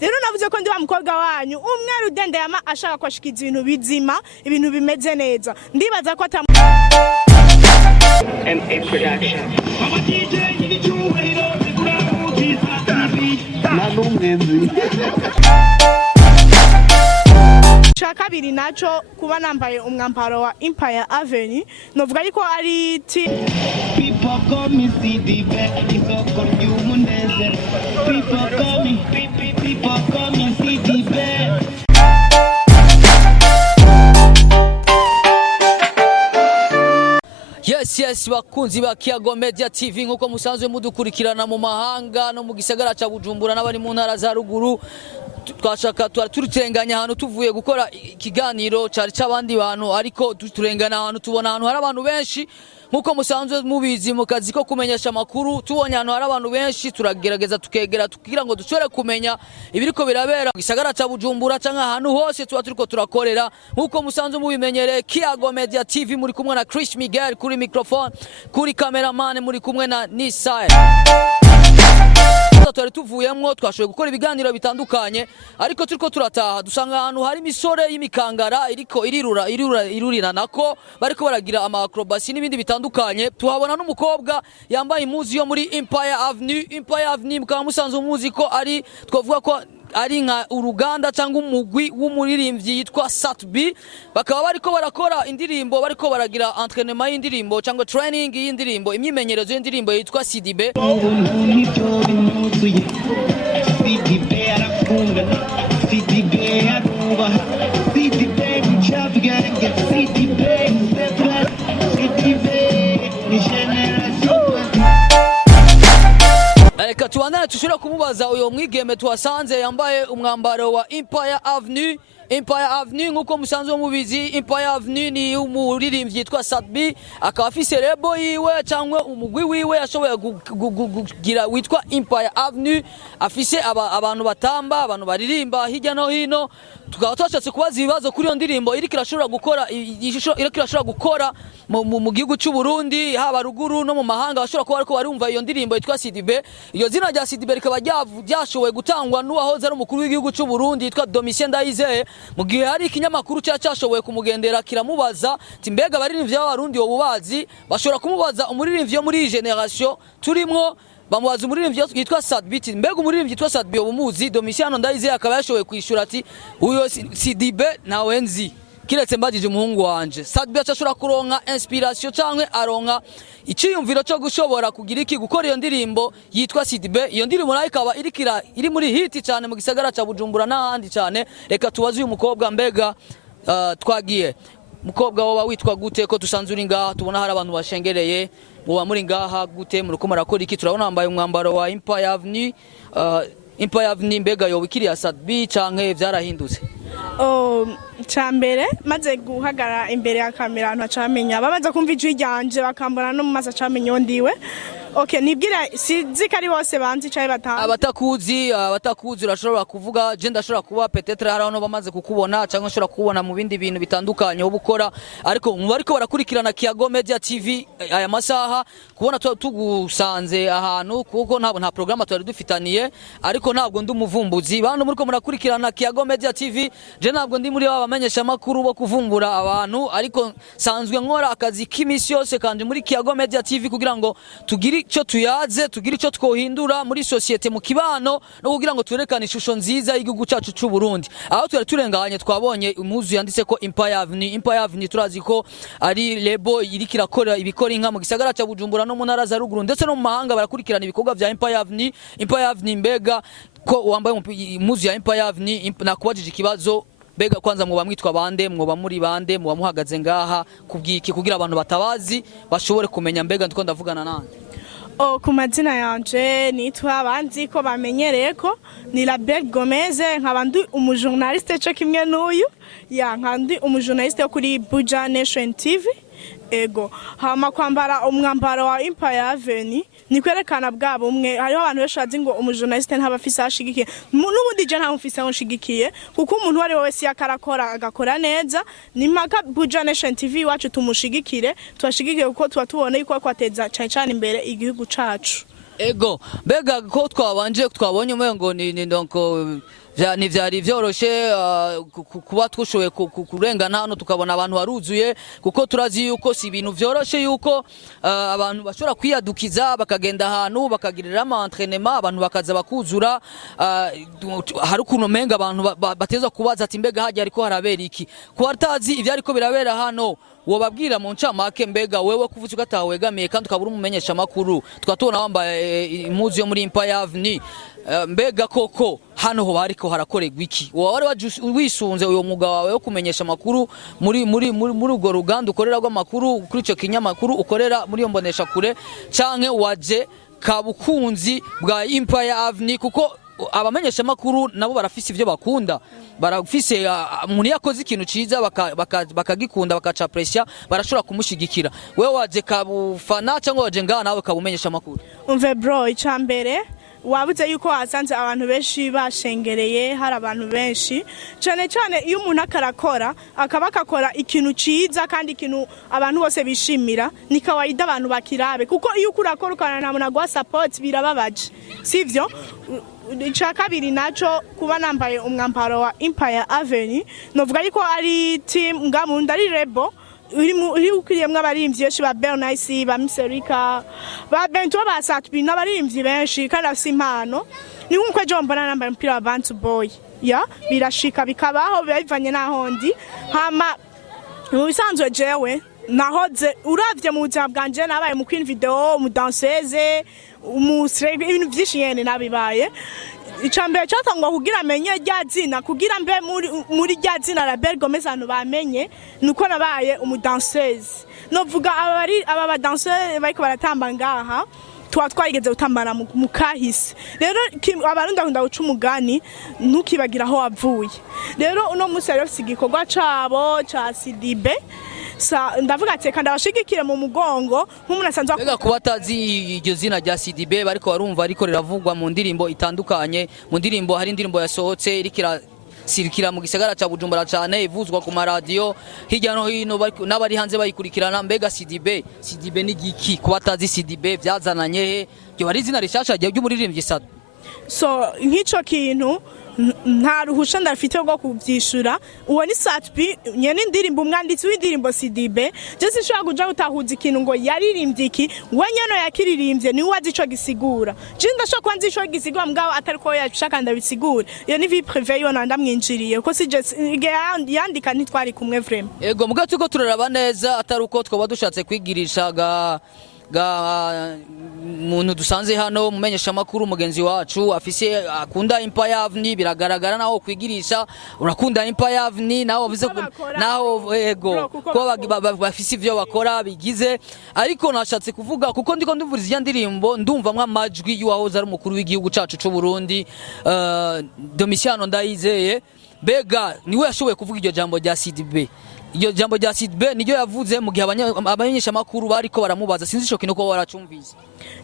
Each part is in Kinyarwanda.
rero navuze ko ndi wa mukobwa wanyu umwe rudende yama ashaka kwashikiza ibintu bizima ibintu bimeze neza ndibaza ko ata MA production kabiri naco kuba nambaye umwambaro wa Empire Avenue novuga ariko ari people call me CDB isoko ry'umunezero people call me CDB. Yes bakunzi ba Kiyago Media TV nkuko musanzwe mudukurikirana mu mahanga no mu gisagara ca Bujumbura n'abari mu ntara za ruguru twashaka turutenganya ahantu tuvuye gukora ikiganiro cari c'abandi bantu ariko turengana ahantu tubona ahantu hari abantu benshi nkuko musanzwe mubizi mu kazi ko kumenyesha amakuru tubonye ahantu hari abantu benshi turagerageza tukegera tukigira ngo dushobore kumenya ibiriko birabera gisagara ca Bujumbura canka ahantu hose tuba turiko turakorera nkuko musanzwe mubimenyereye Kiyago Media TV muri kumwe na Chris Miguel kuri microphone kuri cameraman muri kumwe na Nisai twari tuvuyemwo twashoboye gukora ibiganiro bitandukanye ariko turiko turataha dusanga ahantu hari misore y'imikangara iriko irurira nako bariko baragira ama acrobacy n'ibindi bitandukanye tuhabona n'umukobwa yambaye impuzu yo muri Empire Avenue mukaba musanzwe umuzi ko ari twavuga ko ari nka uruganda cyangwa umugwi w'umuririmbyi yitwa Satbi bakaba bariko barakora indirimbo bariko baragira entraînement y'indirimbo cyangwa training y'indirimbo imyimenyerezo y'indirimbo yitwa CDB Reka tuandane tushobora kumubaza uyo mwigeme tuwasanze yambaye umwambaro wa Empire Avenue nkuko musanzwe mubizi Empire Avenue ni umuririmbyi yitwa Satbi akaba afise rebo yiwe cyangwa umugwi wiwe yashoboye kugira witwa Empire Avenue afise abantu batamba abantu baririmba hirya no hino tukaba twashatse kubaza ibibazo kuri iyo ndirimbo iriko irashobora gukora mu gihugu cy'u Burundi haba ruguru no mu mahanga bashobora kuba ariko barumva iyo ndirimbo yitwa CDB iyo zina rya CDB rikaba ryashoboye gutangwa n'uwahoze ari umukuru w'igihugu cy'u Burundi yitwa Domitien Ndayizeye mu gihe hari ikinyamakuru cyashoboye kumugendera kiramubaza ati mbega abaririmbyi b'abarundi wo bubazi bashobora kumubaza umuririmbyi yo muri generation turimwo bamubaza umuririmbyi yitwa Satbi mbega umuririmbyi yitwa Satbi wo bumuzi Domitien Ndayizeye akaba yashoboye kwishura ati uyo CDB nawe nzi kiretse mbajije umuhungu wanje Satbi acashura kuronka inspiration cyangwa aronka iciyumviro cyo gushobora kugira iki gukora iyo ndirimbo yitwa CDB iyo ndirimbo nayo ikaba iri muri hit cyane mu gisagara ca Bujumbura n'ahandi cyane reka tubaze uyu mukobwa mbega twagiye mukobwa woba witwa gute ko dusanzwe uri ngaha tubona hari abantu bashengereye muba muri ngaha gute muri kumara kora iki turabona ambaye umwambaro wa Empire Avenue mbega yo wikiriya Satbi canke vyarahindutse Chambere maze guhagara imbere ya kamera ntacamenya bamaze kumva ijwi ryanje bakambona no mu maso acamenya ndiwe okay nibwira sizikari bose banzi caye batanga abatakuzi urashobora kuvuga je ndashobora kuba peut-être hari abantu bamaze kukubona cyangwa ashobora kubona mu bindi bintu bitandukanye ubukora ariko mu bariko barakurikirana Kiyago Media TV aya masaha kubona tugusanze ahantu kuko nta programme twari dufitaniye ariko ntabwo ndi umuvumbuzi bantu muriko murakurikirana Kiyago Media TV je ntabwo ndi muri bamenyesha makuru bo kuvumbura abantu ariko sanzwe nkora akazi k'imisi yose kandi muri Kiyago Media TV kugira ngo tugiri ico tuyaze tugira ico twohindura muri societe mu kibano no kugira ngo turekane ishusho nziza y'igihugu cyacu cy'u Burundi aho twari turenganye twabonye impuzu yanditse ko Empire Avenue turazi ko ari lebo iriko irakora ibikora inka mu gisagara cya Bujumbura no mu ntara za ruguru ndetse no mu mahanga barakurikirana ibikorwa vya Empire Avenue mbega ko wambaye impuzu ya Empire Avenue nakubajije ikibazo mbega kwanza mwoba mwitwa bande mwoba muri bande mwoba muhagaze ngaha kubwiki kugira abantu batabazi bashobore kumenya mbega ndiko ndavugana nande ku mazina yanje nitwa abanzi ko bamenyereye ko ni Label Gomez nkaba ndi umujournaliste cyo kimwe n'uyu nkandi umujournaliste kuri Buja Nation TV ego hama kwambara umwambaro wa Empire Avenue ni kwerekana bwabo umwe hariho abantu beshazi ngo umujournaliste ntabafise ashigikiye n'ubundi je nta mufise ashigikiye kuko umuntu wari wese yakarakora agakora neza ni mpaka Buja Nation TV wacu tumushigikire twashigikiye kuko tubona yuko kwateza cyane imbere igihugu cacu ego mbega ko twabonye umengo ni donc ntivyari vyoroshe kuba twushoboye kurengana hano tukabona abantu baruzuye kuko turazi yuko si ibintu vyoroshe yuko abantu bashobora kwiyadukiza bakagenda ahantu bakagirira ama entraînement abantu bakaza bakuzura hari ukuntu menga abantu bateza kubaza ati mbega hajya ariko harabera iki kuba atazi ivyo ariko birabera hano wobabwira mu ncamake mbega wewe kuvuze ugatawegamiye kandi ukabura umumenyesha makuru twatubona wambaye impuzu yo muri Empire Avenue mbega koko hano ho bariko harakorerwa iki wari wisunze uyo mwuga wawe wo kumenyesha makuru muri urwo ruganda ukorera rw'amakuru kuri ico kinyamakuru ukorera muri yo mbonesha kure canke waje kabukunzi bwa Empire Avenue kuko abamenyesha makuru nabo barafise ivyo bakunda barafise umuntu yakoze ikintu ciza bakagikunda bakaca pressure barashobora kumushigikira wewe waje kabufana cyangwa waje ngaha nawe kabumenyesha makuru umve bro icambere wabuze yuko hasanze abantu benshi bashengereye hari abantu benshi cyane cyane iyo umuntu akarakora akabakakora ikintu ciza kandi ikintu abantu bose bishimira ni kawaida abantu bakirabe kuko iyo ukurakora ukana nta muntu agwa support birababaje sivyo ica kabiri naco kuba nambaye umwambaro wa Empire Avenue novuga yuko ari team ngamunda ari rebo uri ukwiriyemwe abarimvyi benshi ba Bernice ba Miserika ba Bento ba Satbi n'abarimvyi benshi kandi afise impano ni nkuko ejo mbona nambaye umupira wa Bantu Boy ya birashika bikabaho bivanye nahondi hama mu bisanzwe jewe nahoze uravye mu buzima bwanje nabaye mu Queen Video mu danseuse ibintu vyinshi nyene nabibaye icambere cyatangwa kugira amenye rya zina kugira mbe muri rya zina la Belle Gomez hano bamenye nuko nabaye umudanseuse novuga aba badanseuse bariko baratamba ngaha twigeze gutambana mu kahise rero abantu ndakunda guca umugani ntukibagira aho wavuye rero uno musi rero sigikorwa cabo ca Sidibe ndavuga ati kandi abashigikire mu mugongo nk'umuntu asanzwe mbega kuba atazi iryo zina rya Sidibe bariko barumva ariko riravugwa mu ndirimbo itandukanye mu ndirimbo hari indirimbo yasohotse irikira sirikira mu gisagara ca Bujumbura cyane ivuzwa ku maradiyo hirya no hino n'abari hanze bayikurikirana mbega Sidibe ni giki kuba atazi Sidibe byazananye he ryo ari zina rishasha ry'umuririmbyi Sadu so nk'ico kintu nta ruhusha ndafite rwo kubyishura uwo ni Satbi nyene indirimbo umwanditsi w'indirimbo Sidibe je sinshobora kuja gutahuza ikintu ngo yaririmbye iki wenyene yakiririmbye ni wazi ico gisigura je ndashaka kwanza ico gisigura mugabo atari ko yashaka ndabisigura iyo ni vie privée yo ndamwinjiriye ko sije yandika ntitwari kumwe vraiment ego mugabo tuko turaraba neza atari uko twoba dushatse kwigirisha muntu dusanze hano mumenyesha makuru mugenzi wacu afise akunda Empire Avenue biragaragara naho kwigirisha urakunda Empire Avenue naho bize naho ego ko bafise ivyo bakora bigize ariko nashatse kuvuga kuko ndiko ndumvuriza ya ndirimbo ndumva amajwi y'uwahoze ari umukuru w'igihugu cacu c'u Burundi Domitiano Ndayizeye bega niwe yashoboye kuvuga iryo jambo rya Sidibe iyo jambo rya Sidibe niryo yavuze mu gihe abanyesha makuru bariko baramubaza sinzi ico kintu ko waracumvise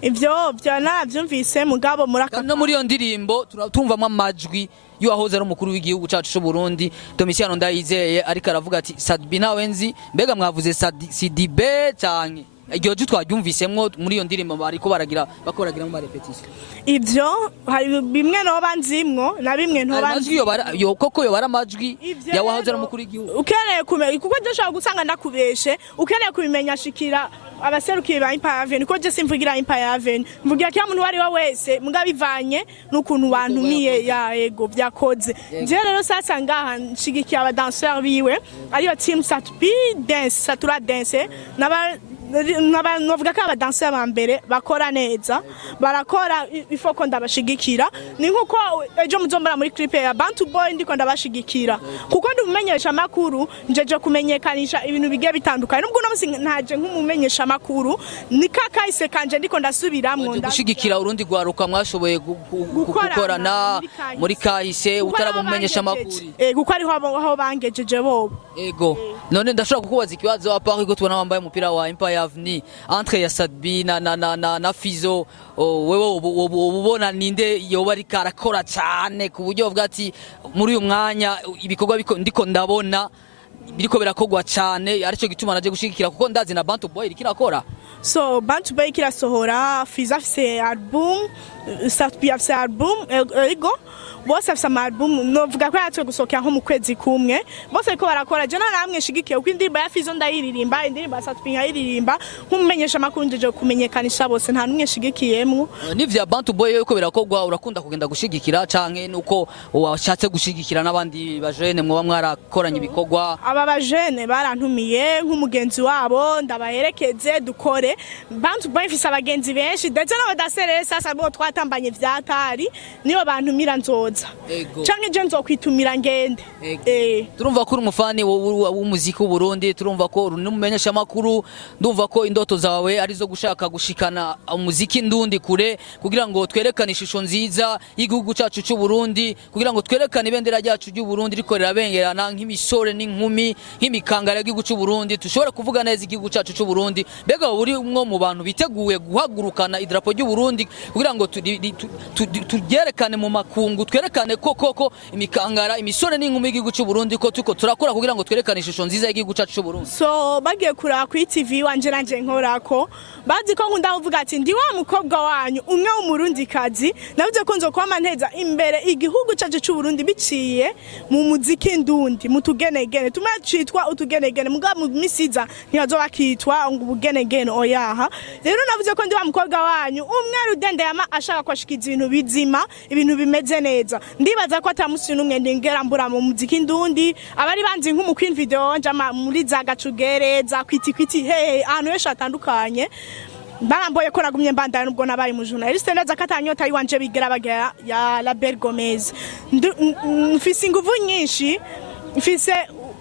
ivyo naravyumvise mugabo no muri iyo ndirimbo turatumvamo amajwi y'uwahoze ari umukuru w'igihugu cacu c'u Burundi Domitiano Ndayizeye ariko aravuga ati Sadbi nawe nzi mbega mwavuze Sidibe canke iryo jwi twaryumvisemwo muri iyo ndirimbo bariko bakoragira mu repetition ivyo hari bimwe no banzimwo na bimwe nto banzimwo yo koko yo baramajwi yawahoze ari umukuru w'igihugu ukeneye kumenya kuko ndashaka gusanga ndakubeshe ukeneye kubimenya shikira abaserukiye ba Empire Avenue ko je simvugira Empire Avenue mvugira kya muntu wari wa wese mugabivanye n'ukuntu bantumiye ya ego byakoze je rero sasa ngaha nshigikiye abadanseur biwe ariyo team Satbi dance Satura dance navuga ko abadanseur ba mbere bakora neza barakora ifoko ndabashigikira ni nkuko ejo muzombara muri clip ya Bantu Boy ndiko ndabashigikira kuko ndumenyesha makuru njeje kumenyekanisha ibintu bigiye bitandukanye nubwo no ntaje nk'umumenyesha makuru ni kakayise kanje ndiko ndasubiramwo ndashigikira urundi gwaruka mwashoboye gukorana muri kahise utarabumenyesha makuru kuko ari aho bangejeje bobo ego none ndashobora kukubaza ikibazo apart ko tubona wambaye umupira wa Empire Avenue entre ya Sadbi na Fizo wewe ubona ninde yoba ari karakora cyane ku buryo bwa ati muri uyu mwanya ibikorwa ndiko ndabona biriko birakogwa cyane arico gituma naje gushigikira kuko ndazi na Bantu Boy ikirakora so Bantu Boy kirasohora, Fiza afise album, Satbi afise album, ego bose afise album, novuga ko yatwe gusohoka nko mu kwezi kumwe, bose ariko barakora. Je namwe shigikiye uko indirimbo ya Fizo ndayiririmba, indirimbo ya Satbi nkayiririmba, nkumumenyesha makuru nje kumenyekanisha bose, nta numwe shigikiyemwo. Nivya Bantu Boy yuko birakogwa, urakunda kugenda gushigikira canke nuko washatse gushigikira n'abandi bajene mwoba mwarakoranye ibikogwa? Aba bajene barantumiye nk'umugenzi wabo, ndabaherekeze dukore. Bantu Boy ifise abagenzi benshi, ndetse n'abadaserere sasa bo twatambanye vyatari, niyo bantumira nzoza. Canke je nzokwitumira ngende. Turumva ko uri umufani w'umuziki w'u Burundi, turumva ko uri n'umumenyesha makuru, ndumva ko indoto zawe arizo gushaka gushikana umuziki ndundi kure, kugira ngo twerekane ishusho nziza y'igihugu cyacu cy'u Burundi, kugira ngo twerekane ibendera ryacu ry'u Burundi riko rirabengerana nk'imisore n'inkumi, nk'imikangara y'igihugu cy'u Burundi, tushobora kuvuga neza igihugu cyacu cy'u Burundi. Bega uri umwe mu bantu biteguye guhagurukana idarapo ry'u Burundi kugira ngo tugerekane mu makungu, twerekane koko imikangara, imisore n'inkumi y'igihugu cy'u Burundi ko tuko turakora kugira ngo twerekane ishusho nziza y'igihugu cyacu cy'u Burundi. So bagiye kura ku TV wanje nanje nkorako, bazi ko nkunda uvuga ati ndi wa mukobwa wanyu umwe w'umurundi kazi, navuze ko nzokwama nteza imbere igihugu cyacu cy'u Burundi biciye mu muziki ndundi, mu tugenegene. Tumacitwa utugenegene, muga mu misiza ntiyazo bakitwa ngo ubugenegene oyaha. Rero navuze ko ndi wa mukobwa wanyu umwe rudende yama ashaka kwashikiza ibintu bizima, ibintu bimeze neza. Ndibaza ko atamusi n'umwe ndingera mbura mu muziki ndundi, abari banzi nk'umukwin video njama muri za gacugere za kwiti ahantu henshi hatandukanye. Baramboye ko nagumye mbandana nubwo nabaye mu journaliste, neza katanyota yiwanje bigera bagera ya La Belle Gomez. Mfise inguvu nyinshi, mfise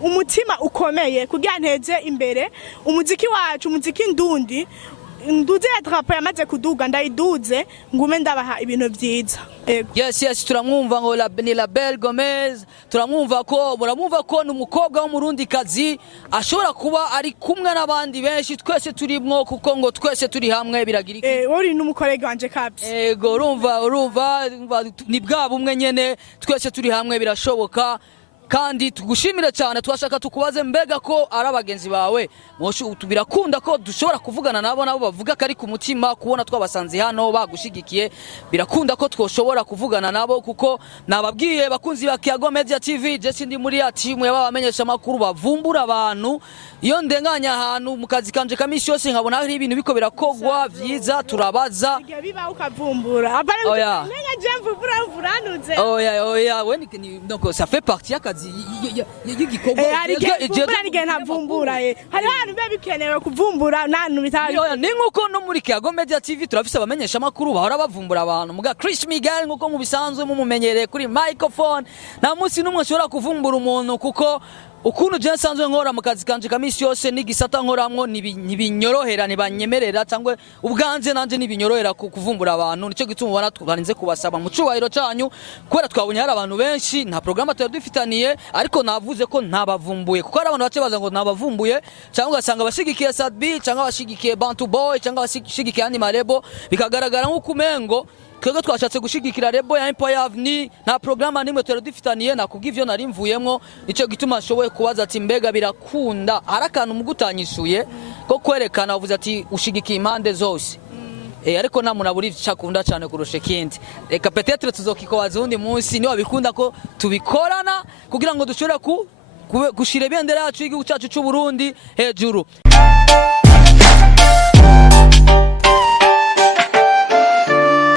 umutima ukomeye kugira nteze imbere umuziki wacu, umuziki ndundi. Nduze ya drapo yamaze kuduga ndayiduze ngume ndabaha ibintu byiza. Yes, turamwumva ngo ni La Belle Gomez, turamwumva ko muramwumva ko n'umukobwa w'umurundi kazi ashobora kuba ari kumwe n'abandi benshi, twese turimwo kuko ngo twese turi hamwe biragira iki. Uri n'umukorege wanje kabisa. Ego urumva ni bwa bumwe nyene, twese turi hamwe birashoboka. Kandi tugushimira cyane, twashaka tukubaze mbega ko ari abagenzi bawe birakunda ko dushobora kuvugana nabo bavuga kari ku mutima, kubona twabasanze hano bagushigikiye, birakunda ko twoshobora kuvugana nabo kuko nababwiye bakunzi ba Kiyago Media TV, je sindi muri ya team y'abamenyesha makuru bavumbura abantu. Iyo ndenganya ahantu mu kazi kanje kamisi yose nkabona hari ibintu biko birakogwa vyiza, turabaza biba ukavumbura abana nenya je mvubura mvuranutse. Oya we ni donc ça fait partie y'akazi y'igikogwa. Je ntavumbura hari abantu bebikenewe kuvumbura nanu bitari. Ni nkuko no muri Kiyago Media TV turafise abamenyesha makuru bahora bavumbura abantu, muga Chris Miguel nkuko mu bisanzwe mumumenyereye kuri microphone, nta munsi numwe ashobora kuvumbura umuntu kuko ukuntu je nsanzwe nkora mu kazi kanje kamisi yose n'igisata nkoramwo nibinyorohera, nibanyemerera cyangwa ubwanje nanje nibinyorohera kuvumbura abantu. Nico gituma ubona twarinze kubasaba mu cyubahiro cyanyu, kubera twabonye hari abantu benshi, nta programme atari dufitaniye, ariko navuze ko ntabavumbuye kuko hari abantu bace baza ngo ntabavumbuye, cyangwa ugasanga bashigikiye Sadbi cyangwa bashigikiye Bantu Boy cyangwa bashigikiye andi marebo, bikagaragara nk'uko umengo twebwe twashatse gushigikira rebo ya Empire Avenue, nta programme nimwe twari dufitaniye. Nakubwivyo nari mvuyemwo, nico gituma ashoboye kubaza ati mbega birakunda arakantu mugutanyishuye ko kwerekana uvuze ati ushigikiye impande zose. Ariko nta muntu aburi cyakunda cyane kurusha ikindi. Reka peut-être tuzokikobaza undi munsi niba bikunda ko tubikorana kugira ngo dushobore gushira ibendera yacu y'igihugu cyacu cy'u Burundi hejuru.